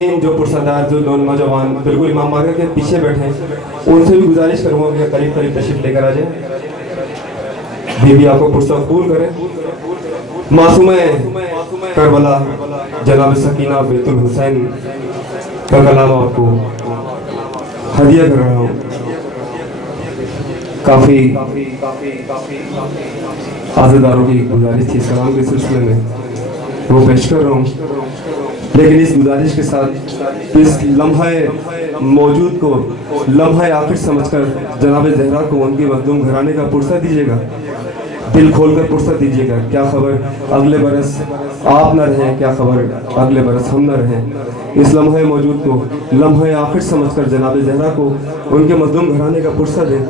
जो पुरसदार जो दो नौजवान बिल्कुल इमाम बारगाह के पीछे बैठे हैं उनसे भी गुजारिश करूँगा कि करीब करीब तशरीफ लेकर आ जाए। बीबी आपको पुरसकूल करें। मासूम करबला जनाब सकीना बेतुल हुसैन का कलाम आपको हदिया कर रहा हूँ। काफ़ी आज़ादारों की गुजारिश थी इस कलाम के सिलसिले में, वो पेश कर रहा हूँ। लेकिन इस गुजारिश के साथ इस लम्हा मौजूद को लम्हा आखिर समझकर जनाब ज़हरा को उनकी मखदूम घराने का पुरसा दीजिएगा, दिल खोलकर पुरसा दीजिएगा। क्या खबर अगले बरस आप न रहें, क्या खबर अगले बरस हम न रहें। इस लम्हा मौजूद को लम्हा आखिर समझकर जनाब ज़हरा को उनके मखदूम घराने का पुरसा दें।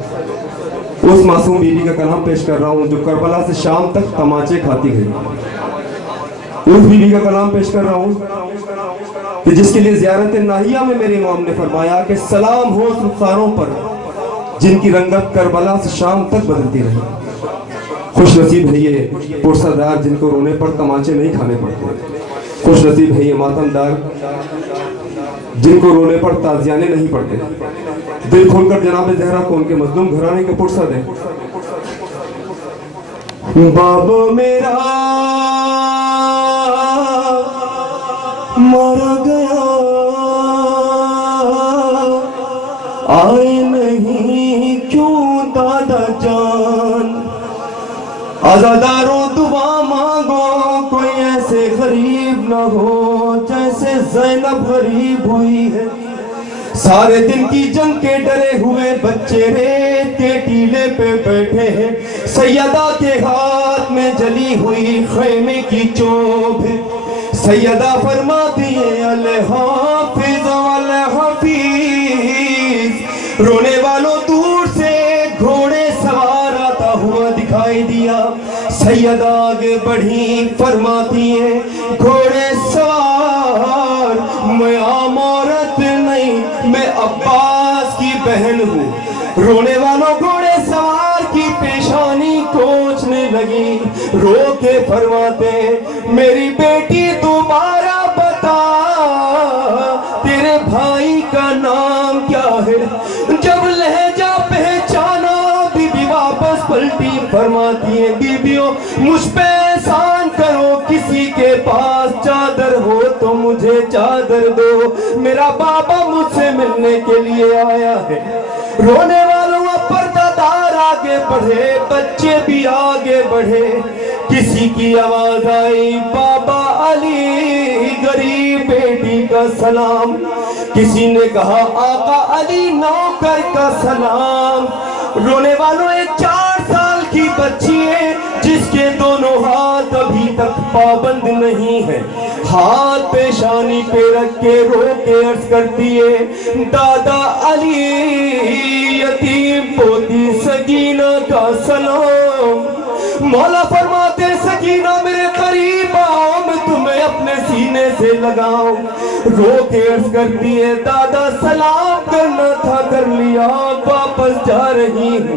उस मासूम बीबी का कलाम पेश कर रहा हूँ जो करबला से शाम तक तमाचे खाती गई। उस बीबी का कलाम पेश कर रहा हूँ कि जिसके लिए ज़ियारत नाहिया में मेरे इमाम ने फरमाया कि सलाम हो उस रुखसारों पर जिनकी रंगत करबला से शाम तक बदलती रही। खुश नसीब है ये पुरसादार जिनको रोने पर तमाचे नहीं खाने पड़ते। खुश नसीब है ये मातमदार जिनको रोने पर ताज़ियाने नहीं पड़ते। दिल खोलकर जनाब ज़हरा को उनके मज़लूम घराने का पुरसा दें। बाबा मेरा मारा गया, आए नहीं क्यों दादा जान। आज़ादारों दुआ मांगो कोई ऐसे गरीब ना हो जैसे ज़ैनब गरीब हुई है। सारे दिन की जंग के डरे हुए बच्चे रेत के टीले पे बैठे हैं। सैयदा के हाथ में जली हुई खैमे की चोभ है। सैयदा फरमाती है अल हाफिज अल हफीज। रोने वालों दूर से घोड़े सवार आता हुआ दिखाई दिया। सैयदा आगे बढ़ी फरमाती है घोड़े सवार मैं आम औरत नहीं, मैं अब्बास की बहन हूँ। रोने वालों घोड़े सवार की पेशानी कोचने लगी। रो के फरमाते मेरी बेटी दोबारा बता तेरे भाई का नाम क्या है। जब लहजा पहचाना बीबी वापस पलटी फरमाती है बीबियों मुझ पे एहसान करो, किसी के पास चादर हो तो मुझे चादर दो, मेरा बाबा मुझसे मिलने के लिए आया है। रोने वालों पर्दादार आगे बढ़े, बच्चे भी आगे बढ़े। किसी की आवाज आई बाबा अली गरीब बेटी का सलाम। किसी ने कहा आका अली नौकर का सलाम। रोने वालों एक 4 साल की बच्ची है जिसके दोनों हाथ अभी तक पाबंद नहीं है। हाथ पेशानी पे रख के रो के अर्ज करती है दादा अली यतीम पोती सकीना का सलाम। मौला फरमाते सकीना मेरे करीब आओ मैं तुम्हें अपने सीने से लगाऊं। रो के अर्ज करती है दादा सलाम करना था कर लिया वापस जा रही हूँ।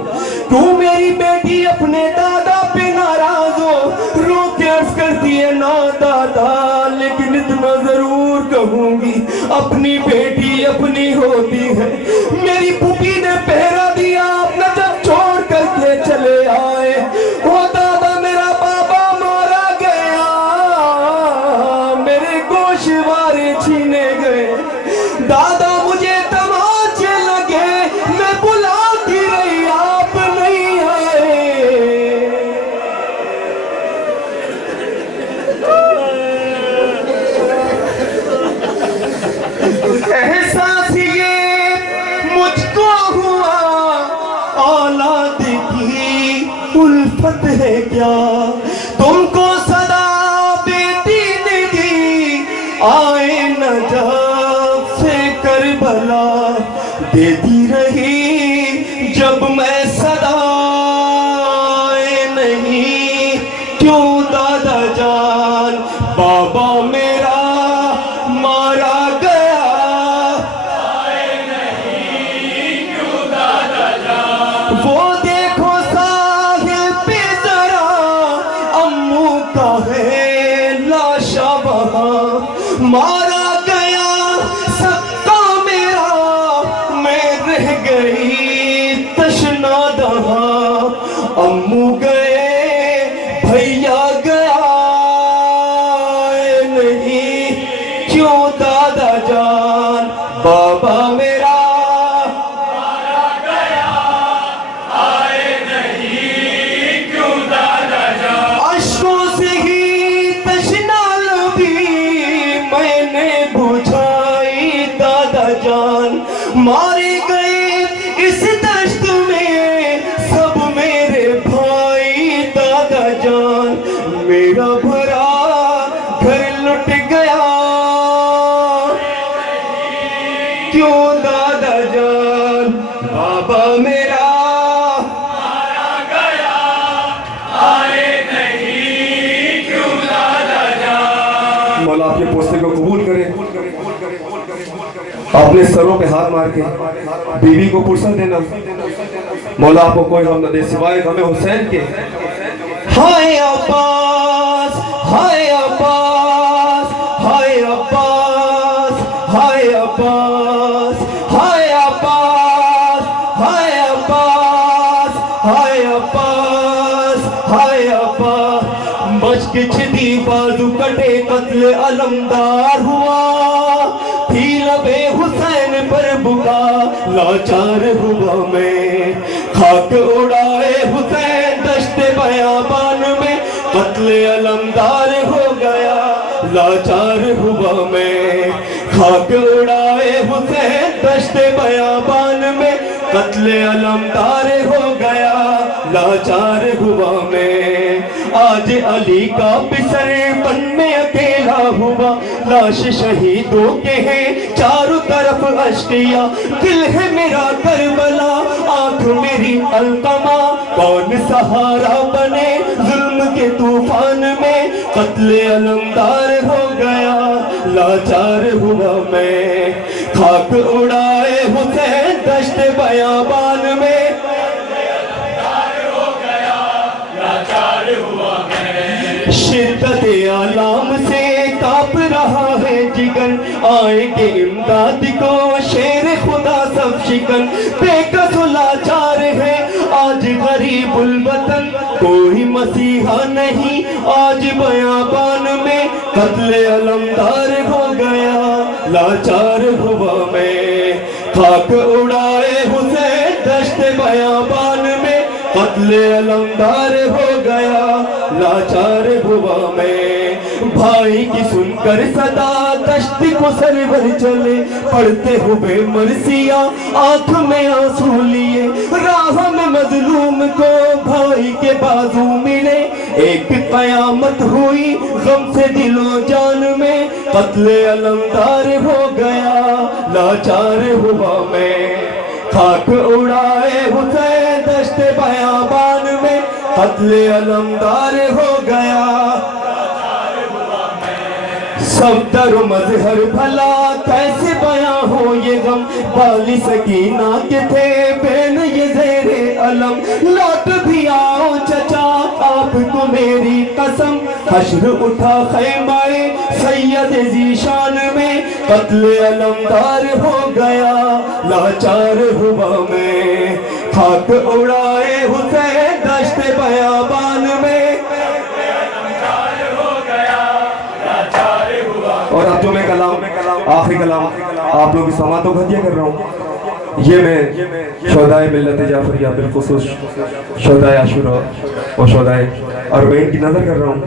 तू मेरी बेटी अपने दादा पे नाराज हो। रो के अर्ज करती है ना दादा लेकिन इतना जरूर कहूंगी अपनी बेटी अपनी होती है। मेरी पुपी ने पहरा दिया अपना जब छोड़ करके चले आए। ओ दादा मेरा बाबा मारा गया, मेरे गोशवारे छीने गए। दादा मुझे तमाचे लगे, मैं बुलाती रही आप नहीं आए। एहसास ये मुझको हुआ औलाद की उल्फत है क्या, तुमको सदा बेटी ने दी आए न जब से करबला देती रही जब मैं सदा आए नहीं क्यों दादा जान। बाबा मेरा मारा गया आए नहीं क्यों दादा जान। वो देखो साहिल पे जरा अम्मू का है लाशा वहाँ मारा गया अम्मू गए भैया गया नहीं, क्यों दादा जान बाबा मेरा गया आए नहीं, क्यों दादा जान। अश्कों से ही तशना लबी मैंने बुझाई दादा जान, मारे गए इस दश्त में सब मेरे भाई दादा जान, मेरा भरा घर लुट गया क्यों दादा जान बाबा मेरा मारा गया आए नहीं, क्यों दादा जान। मौला आपके पोस्ते को कबूल करे, अपने सरों पे हाथ मार के बीवी को फुर्सत देना। मौला आपको कोई गम न दे सिवाय गमे हुसैन के। हाय अब्बास हाय अब्बास हाय अब्बास हाय अब्बास हाय अब्बास हाय अब्बास हाय अब्बास हाय अब्बास। बच के छिदी बाजू कटे कत्ल अलमदार हुआ, थी लबे हुसैन पर बुका लाचार हुआ मैं, खाक उड़ाए हुसैन दश्ते बयाबान में, कत्ले अलमदार हो गया लाचार हुआ मैं, खाक उड़ाए हुसैन दश्ते बयाबान में, कत्ले अलमदार हो गया लाचार हुआ मैं। आज अली का बिसर बन में अकेला हुआ, लाश शहीदों के हैं चारों तरफ अश्किया, दिल है मेरा करबला आंख मेरी अलकमा, कौन सहारा बने जुल्म के तूफान में, कत्ले अलमदार हो गया लाचार हुआ मैं, खाक उड़ाए हुसैन दश्त बयाबान में, शिद्दत आलाम से कांप रहा है जिगर, आएंगे इमदाद को शेर खुदा सब शिकन, बेकस लाचार है आज गरीबुल वतन, कोई मसीहा नहीं आज बयाबान में, कत्ले अलमदार हो गया लाचार हुआ मैं, खाक उड़ाए हुसैन दश्त बयाबान में, कत्ले अलमदार हो गया लाचार हुआ मैं। भाई की सुनकर सदा दश्त को सरवर चले, पढ़ते हुए मरसिया आंख में आंसू लिए, राह में मजलूम को भाई के बाजू मिले, एक कयामत हुई गम से दिलो जान में, कत्ले अलमदार हो गया लाचार हुआ मैं, खाक उड़ाए हुसैन दश्त बयाबान में, कत्ले अलमदार हो गया। सब दर मजहर भला कैसे बयां हो ये गम, बाली सकीना के थे बेन ये ज़ेरे अलम, लौट भी आओ चचा आपको मेरी कसम, हश्र उठा खैमाए सैयद ज़ीशान में, कत्ले अलमदार हो गया लाचार हुआ मैं, खाक उड़ाए हुसैन दश्त बयाबान में, और अब जो मैं कलाम आखिरी कलाम आप लोग की समातों को हदिया कर रहा हूँ, ये मैं शोहदाए मिल्लत जाफरिया बिलखुसूस शोहदाए आशुरा और शोहदाए अरबईन की नज़र कर रहा हूँ,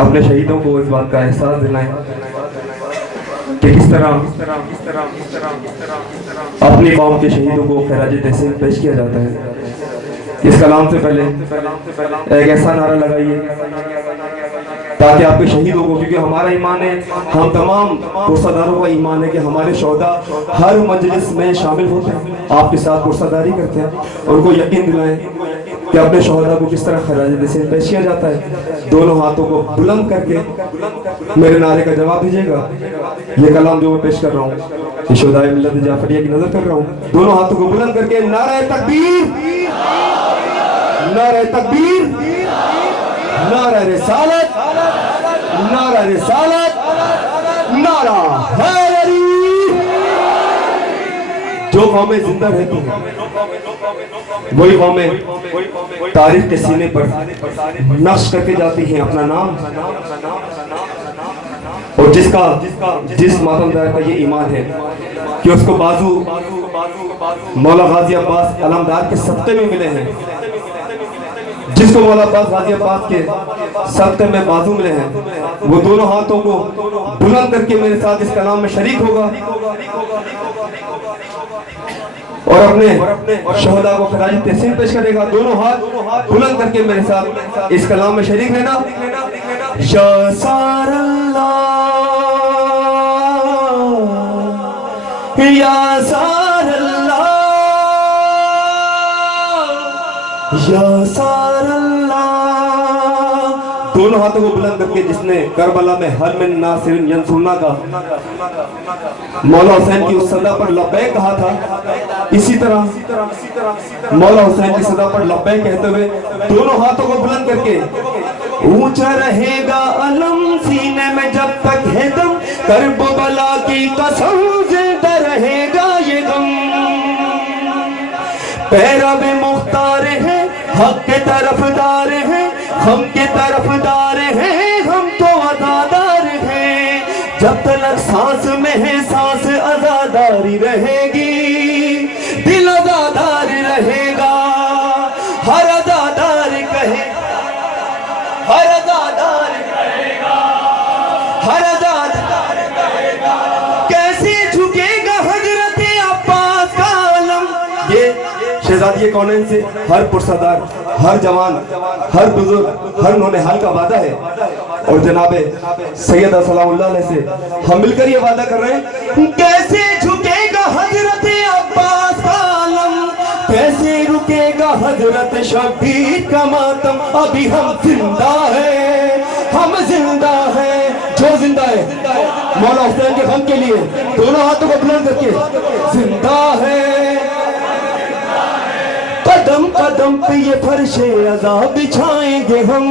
अपने शहीदों को इस बात का एहसास दिलाएं कि किस तरह अपनी कौम के शहीदों को खराज तहसीन पेश किया जाता है। इस कलाम से पहले एक ऐसा नारा लगाइए ताकि आपके शहीदों को, क्योंकि हमारा ईमान है, हम तमाम पुरसादारों का ईमान है कि हमारे शोहदा हर मजलिस में शामिल होते हैं, आपके साथ पुरसादारी करते हैं, उनको यकीन दिलाएं कि अपने शोहदा को किस तरह खराज तहसीन पेश किया जाता है। दोनों हाथों को बुलंद करके मेरे नारे का जवाब दीजिएगा। ये कलाम जो मैं पेश कर रहा हूँ शोहदाए मिल्लत जाफरिया की नजर कर रहा हूँ, दोनों हाथों को बुलंद करके नारे तकबीर, नारे तकबीर, नारा रिसालत, नारा रिसालत, नारा हैदरी। जो कौमें जिंदा रहती हैं वही कौमें तारीख के सीने पर नक्श करके जाती हैं अपना नाम। और जिस मातमदार का ये ईमान है कि उसको बाजू मौला गाजी अब्बास अलमदार के सत्ते में मिले हैं, जिसको मौला अब्बास गाजी अब्बास के सत्ते में बाजू मिले हैं, वो दोनों हाथों को बुलंद करके मेरे साथ इस कलाम में शरीक होगा और अपने शहदा को खराजी तहसीन पेश करेगा। दोनों हाथ बुलंद करके मेरे साथ इस कलाम में शरीक रहना। या सारल्लाह, दोनों हाथों को बुलंद करके जिसने करबला में हल में नासिर यंसुरना का मौला हुसैन की उस सदा पर लब्बैक कहा था, इसी तरह मौला हुसैन की सदा पर लब्बैक कहते हुए दोनों हाथों को बुलंद करके ऊंचा रहेगा अलम सीने में जब तक है दम, करबला की कसम जिंदा रहेगा ये गम। पैरवे मुख्तार है, हक के तरफदार है, हम के तरफदार हैं, हम तो आजादार हैं। जब तक सांस में है सांस आजादारी रहेगी, दिल आजादार रहेगा। हर आजादार कहे, हर आजादार कहेगा, हर आजादार कहेगा। कैसे झुकेगा हजरत अब्बास का आलम। ये शहजादी कौनैन से हर पुरसदार, हर जवान, हर बुजुर्ग, हर नौनिहाल का वादा है। और जनाबे सैयदा सलामुल्लाह अलैह से हम मिलकर ये वादा कर रहे हैं, कैसे झुकेगा हजरत अब्बास का आलम, कैसे रुकेगा हजरत शबीर का मातम। अभी हम जिंदा हैं, हम जिंदा हैं। जो जिंदा है मौला हुसैन के गम के लिए दोनों हाथों को बुलंद करके जिंदा है। कदम कदम पे ये फर्शे अज़ा बिछाएंगे हम,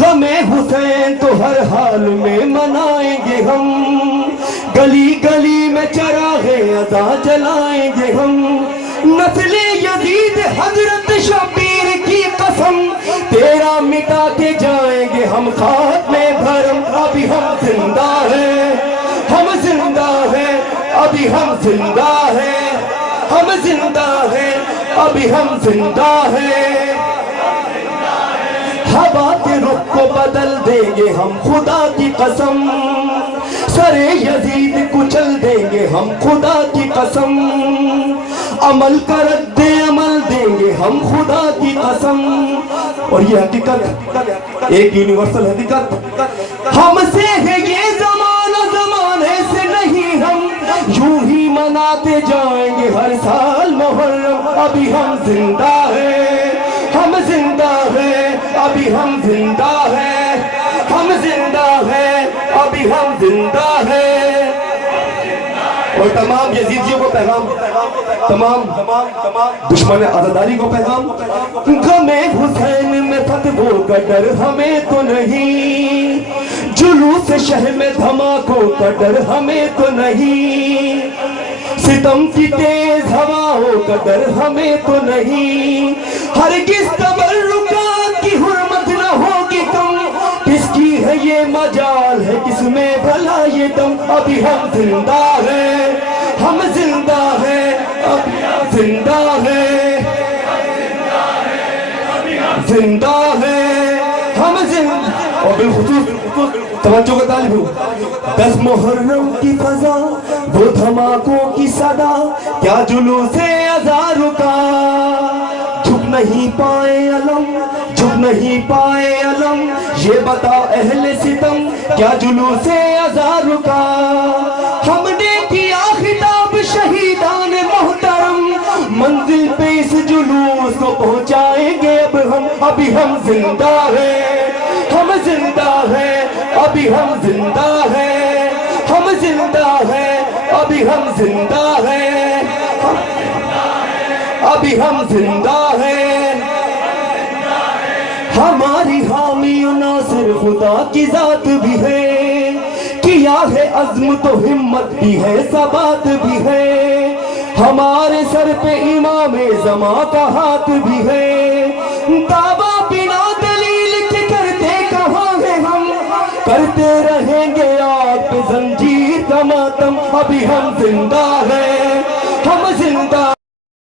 गमे हुसैन तो हर हाल में मनाएंगे हम। गली गली में चरागे अज़ा जलाएंगे हम। नस्ले यजीद हजरत शबीर की कसम, तेरा मिटा के जाएंगे हम खाक में भरम। अभी हम जिंदा हैं, हम जिंदा हैं, अभी हम जिंदा हैं, हम जिंदा हैं, अभी हम जिंदा हैं। हवा के रुख को बदल देंगे हम खुदा की कसम, सरे यजीद कुचल देंगे हम खुदा की कसम। अमल कर दे अमल देंगे हम खुदा की कसम। और ये हकीकत एक यूनिवर्सल हकीकत, हमसे है ये जमाना, जमाने से नहीं। हम यूं ही मनाते जाएंगे हर साल मुहर्रम। अभी हम जिंदा हैं, हम जिंदा हैं, अभी हम जिंदा हैं, हम जिंदा हैं, अभी हम जिंदा हैं। और तमाम यजीदियों को पैगाम, तमाम दुश्मन आजादारी को पैगाम, गमे हुसैन में फतवों का डर हमें तो नहीं, जुलूस शहर में धमाकों का डर हमें तो नहीं, सितम की तेज हवाओं का डर हमें तो नहीं। हरगिज़ तबर्रुकात की हुर्मत न होगी कम, किसकी है ये मजाल है किसमें भला ये दम। अभी हम जिंदा हैं, हम जिंदा हैं, अभी हम जिंदा हैं, जिंदा हैं, हम जिंदा। और बिलखुसूस तवज्जो का तालिब हूँ, 10 मुहर्रम की फजा, वो धमाकों की सदा, क्या जुलूसे अज़ार का। झुक नहीं पाए अलम, झुक नहीं पाए अलम, ये बताओ अहले सितम, क्या जुलूसे अज़ार का। हमने किया खिताब शहीदान मोहतरम, मंजिल पे इस जुलूस को पहुंचाएंगे अब हम। अभी हम जिंदा हैं, हम जिंदा हैं, अभी हम जिंदा हैं, हम जिंदा हैं, अभी हम जिंदा हैं, अभी हम जिंदा हैं। हमारी हामी नासिर खुदा की जात भी है, किया है अज़्म तो हिम्मत भी है, सबात भी है। ہمارے سر پہ امام زمان کا ہاتھ بھی ہے، دعویٰ بنا دلیل کے کرتے کہاں ہیں ہم، کرتے رہیں گے آپ پہ زنجیر کا ماتم، ابھی ہم زندہ ہیں، ہم زندہ